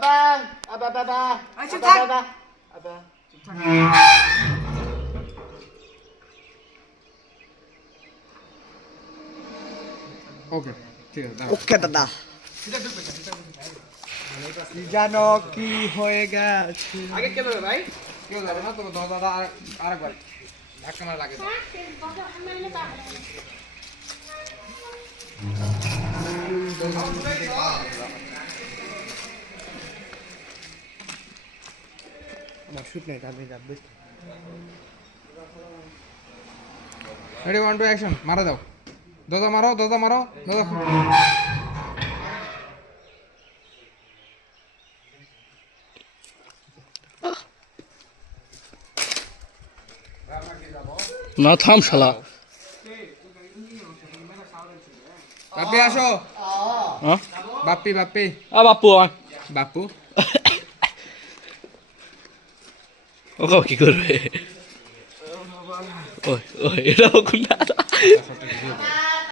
Abang, abang. Ay, Sultan. Abang. ওকে ঠিক আছে দাও। ওকে দাদা কি জানো কি হয়ে গেছে আগে কেন রে ভাই কেউ যাবে না তো দাদা আরেকবার ধাক্কা মারা লাগে আমার শুট নেই আমি যাবে রেডি 1 2 অ্যাকশন মারা দাও দাদা মারো দাদা না থাম শালা বাপ্পি আসো হ্যাঁ বাপ্পি বাপু আয় বাপু ওকে কি করবে ওই ওই এটা কোনটা